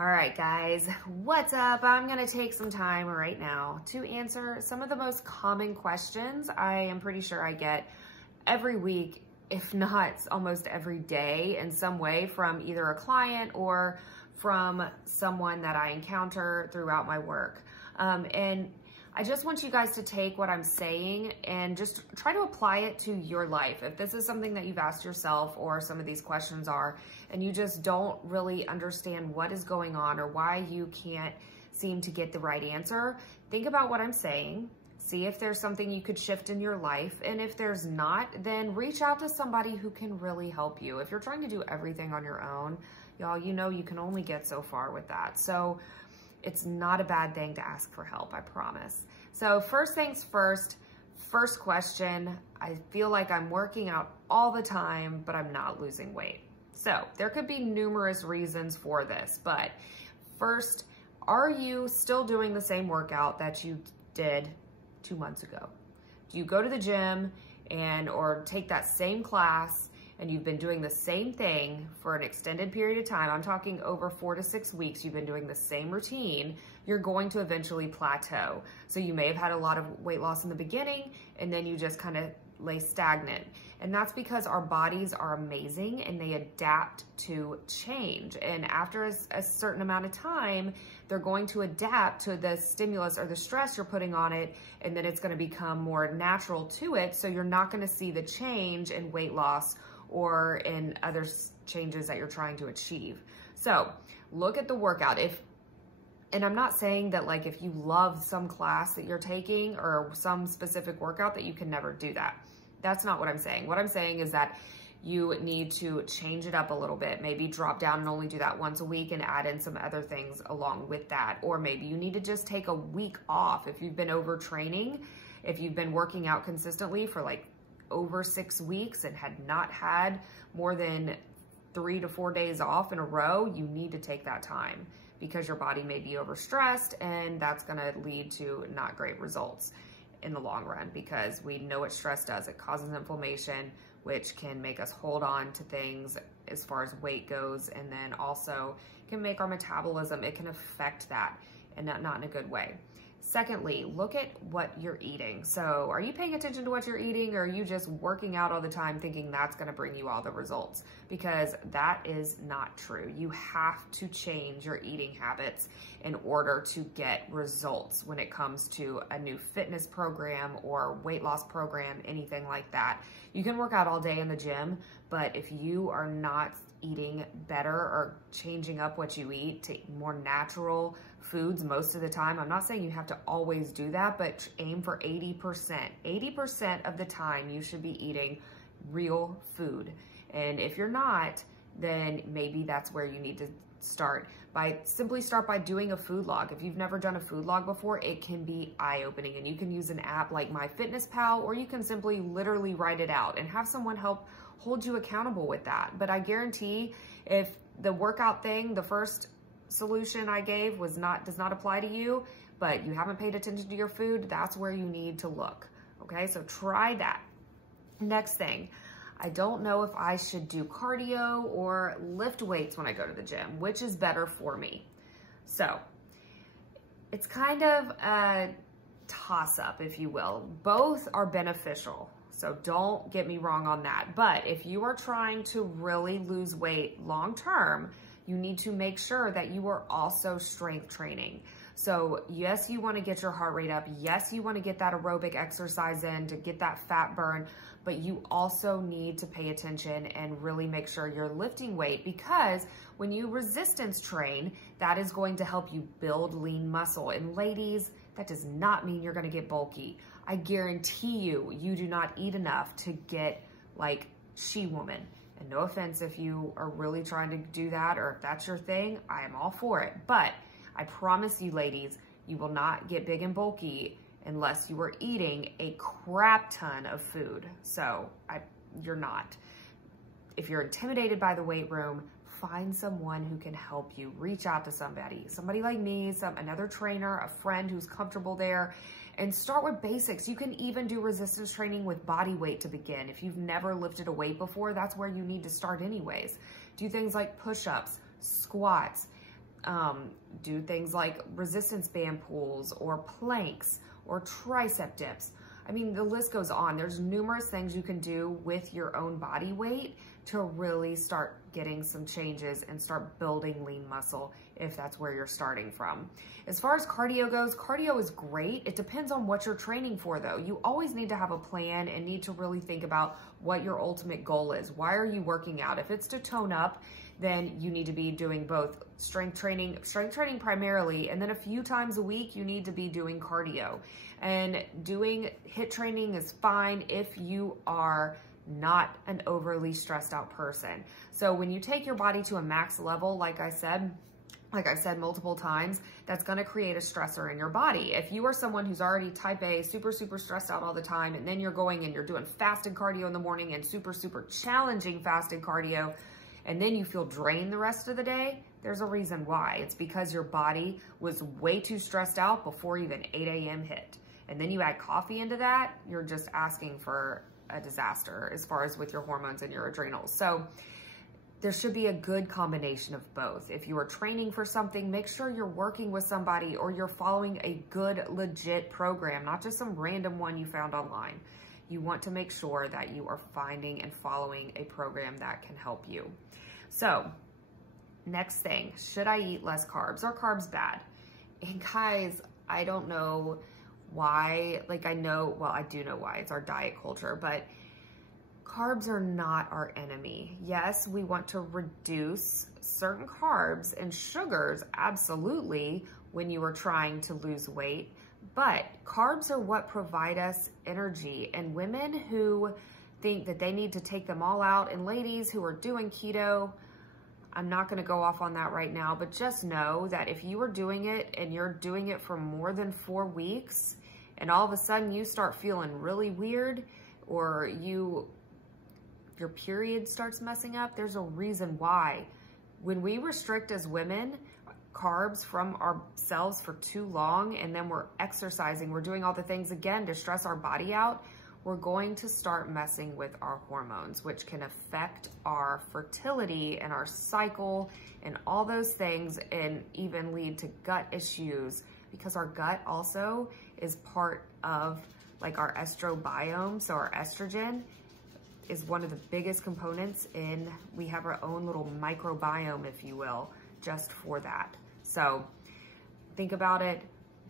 All right, guys, what's up? I'm gonna take some time right now to answer some of the most common questions I am pretty sure I get every week, if not almost every day in some way from either a client or from someone that I encounter throughout my work. And I just want you guys to take what I'm saying and just try to apply it to your life. If this is something that you've asked yourself or some of these questions are, and you just don't really understand what is going on or why you can't seem to get the right answer, think about what I'm saying. See if there's something you could shift in your life. And if there's not, then reach out to somebody who can really help you. If you're trying to do everything on your own, y'all, you know you can only get so far with that. So it's not a bad thing to ask for help, I promise. So first things first question, I feel like I'm working out all the time, but I'm not losing weight. So there could be numerous reasons for this, but first, are you still doing the same workout that you did 2 months ago? Do you go to the gym or take that same class and you've been doing the same thing for an extended period of time? I'm talking over 4 to 6 weeks, you've been doing the same routine, you're going to eventually plateau. So you may have had a lot of weight loss in the beginning and then you just kind of lay stagnant. And that's because our bodies are amazing and they adapt to change. And after a certain amount of time, they're going to adapt to the stimulus or the stress you're putting on it, and then it's going to become more natural to it. So you're not going to see the change in weight loss or in other changes that you're trying to achieve. So look at the workout. And I'm not saying that like if you love some class that you're taking or some specific workout that you can never do that. That's not what I'm saying. What I'm saying is that you need to change it up a little bit. Maybe drop down and only do that once a week and add in some other things along with that. Or maybe you need to just take a week off. If you've been overtraining, if you've been working out consistently for like over 6 weeks and had not had more than 3 to 4 days off in a row, you need to take that time because your body may be overstressed, and that's gonna lead to not great results in the long run, because we know what stress does. It causes inflammation, which can make us hold on to things as far as weight goes, and then also can make our metabolism, it can affect that, and not in a good way. Secondly, look at what you're eating. So are you paying attention to what you're eating, or are you just working out all the time thinking that's gonna bring you all the results? Because that is not true. You have to change your eating habits in order to get results when it comes to a new fitness program or weight loss program, anything like that. You can work out all day in the gym, but if you are not eating better or changing up what you eat to more natural foods most of the time. I'm not saying you have to always do that, but aim for 80%. 80% of the time you should be eating real food. And if you're not, then maybe that's where you need to start. Simply start by doing a food log. If you've never done a food log before, it can be eye-opening, and you can use an app like MyFitnessPal, or you can simply literally write it out and have someone help hold you accountable with that. But I guarantee if the workout thing, the first solution I gave does not apply to you, but you haven't paid attention to your food, that's where you need to look. Okay, so try that. Next thing, I don't know if I should do cardio or lift weights when I go to the gym, which is better for me. So it's kind of a toss-up, if you will. Both are beneficial, so don't get me wrong on that. But if you are trying to really lose weight long-term, you need to make sure that you are also strength training. So yes, you want to get your heart rate up. Yes, you want to get that aerobic exercise in to get that fat burn, but you also need to pay attention and really make sure you're lifting weight, because when you resistance train, that is going to help you build lean muscle. And ladies, that does not mean you're going to get bulky. I guarantee you, you do not eat enough to get like she-woman. And no offense if you are really trying to do that, or if that's your thing, I am all for it. But I promise you, ladies, you will not get big and bulky unless you are eating a crap ton of food. So you're not. If you're intimidated by the weight room, find someone who can help you. Reach out to somebody like me, another trainer, a friend who's comfortable there, and start with basics. You can even do resistance training with body weight to begin. If you've never lifted a weight before, that's where you need to start anyways. Do things like push-ups, squats, Do things like resistance band pulls or planks or tricep dips. I mean, the list goes on. There's numerous things you can do with your own body weight to really start getting some changes and start building lean muscle if that's where you're starting from. As far as cardio goes, cardio is great. It depends on what you're training for though. You always need to have a plan and need to really think about what your ultimate goal is. Why are you working out? If it's to tone up, then you need to be doing both strength training primarily, and then a few times a week you need to be doing cardio. And doing HIIT training is fine if you are not an overly stressed out person. So when you take your body to a max level, like I've said multiple times, that's gonna create a stressor in your body. If you are someone who's already type A, super stressed out all the time, and then you're going and you're doing fasted cardio in the morning and super challenging fasted cardio, and then you feel drained the rest of the day, there's a reason why. It's because your body was way too stressed out before even 8 a.m. hit. And then you add coffee into that, you're just asking for a disaster as far as with your hormones and your adrenals. So there should be a good combination of both. If you are training for something, make sure you're working with somebody or you're following a good, legit program, not just some random one you found online. You want to make sure that you are finding and following a program that can help you. So next thing, should I eat less carbs? Are carbs bad? And guys, I don't know why, like I do know why, it's our diet culture, but carbs are not our enemy. Yes, we want to reduce certain carbs and sugars, absolutely, when you are trying to lose weight, but carbs are what provide us energy. And women who think that they need to take them all out, and ladies who are doing keto, I'm not gonna go off on that right now, but just know that if you are doing it and you're doing it for more than 4 weeks, and all of a sudden you start feeling really weird, or your period starts messing up, there's a reason why. When we restrict as women carbs from ourselves for too long, and then we're exercising, we're doing all the things again to stress our body out, we're going to start messing with our hormones, which can affect our fertility and our cycle and all those things, and even lead to gut issues, because our gut also is part of like our estrobiome. So our estrogen is one of the biggest components in, we have our own little microbiome, if you will, just for that. So think about it.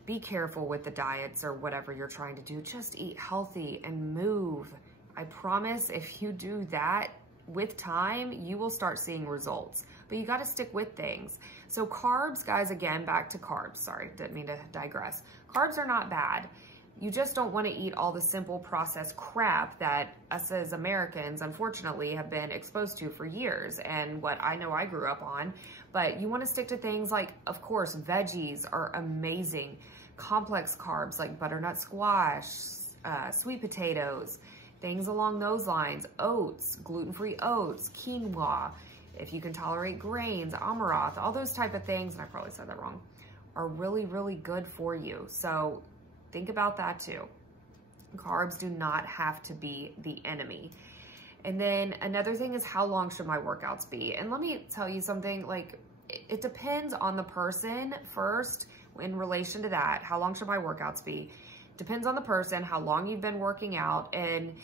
Be careful with the diets or whatever you're trying to do. Just eat healthy and move. I promise if you do that with time, you will start seeing results, but you got to stick with things. So carbs, guys, again, back to carbs. Sorry, didn't mean to digress. Carbs are not bad. You just don't want to eat all the simple processed crap that us as Americans, unfortunately, have been exposed to for years, and what I know I grew up on. But you want to stick to things like, of course, veggies are amazing. Complex carbs like butternut squash, sweet potatoes, things along those lines, oats, gluten-free oats, quinoa, if you can tolerate grains, amaranth, all those type of things, and I probably said that wrong, are really, really good for you. So think about that too. Carbs do not have to be the enemy. And then another thing is, how long should my workouts be? And let me tell you something, like, it depends on the person first. In relation to that, how long should my workouts be? Depends on the person, how long you've been working out, and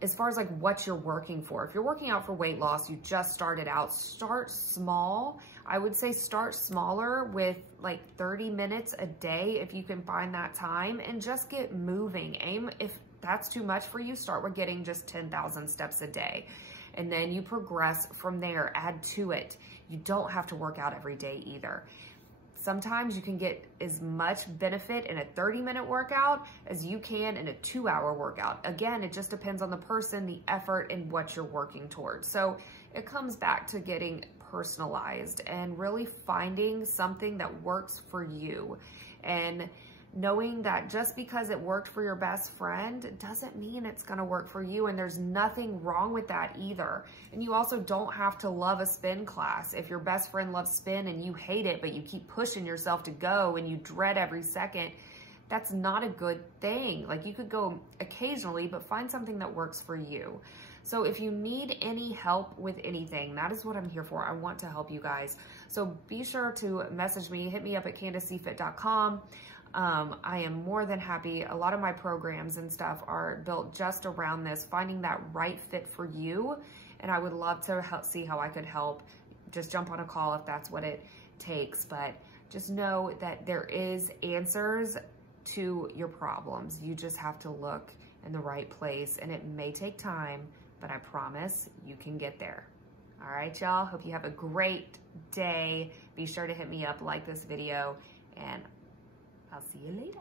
as far as like what you're working for. If you're working out for weight loss, you just started out, start small. I would say start smaller with like 30 minutes a day if you can find that time, and just get moving. Aim, if that's too much for you, start with getting just 10,000 steps a day. And then you progress from there, add to it. You don't have to work out every day either. Sometimes you can get as much benefit in a 30-minute workout as you can in a 2-hour workout. Again, it just depends on the person, the effort, and what you're working towards. So it comes back to getting personalized and really finding something that works for you, and knowing that just because it worked for your best friend doesn't mean it's gonna work for you, and there's nothing wrong with that either. And you also don't have to love a spin class. If your best friend loves spin and you hate it, but you keep pushing yourself to go and you dread every second, that's not a good thing. Like, you could go occasionally, but find something that works for you. So if you need any help with anything, that is what I'm here for. I want to help you guys. So be sure to message me, hit me up at CandaceCFit.com. I am more than happy. A lot of my programs and stuff are built just around this, finding that right fit for you. And I would love to see how I could help. Just jump on a call if that's what it takes. But just know that there is answers to your problems. You just have to look in the right place, and it may take time, but I promise you can get there. All right, y'all. Hope you have a great day. Be sure to hit me up, like this video, and I'll see you later.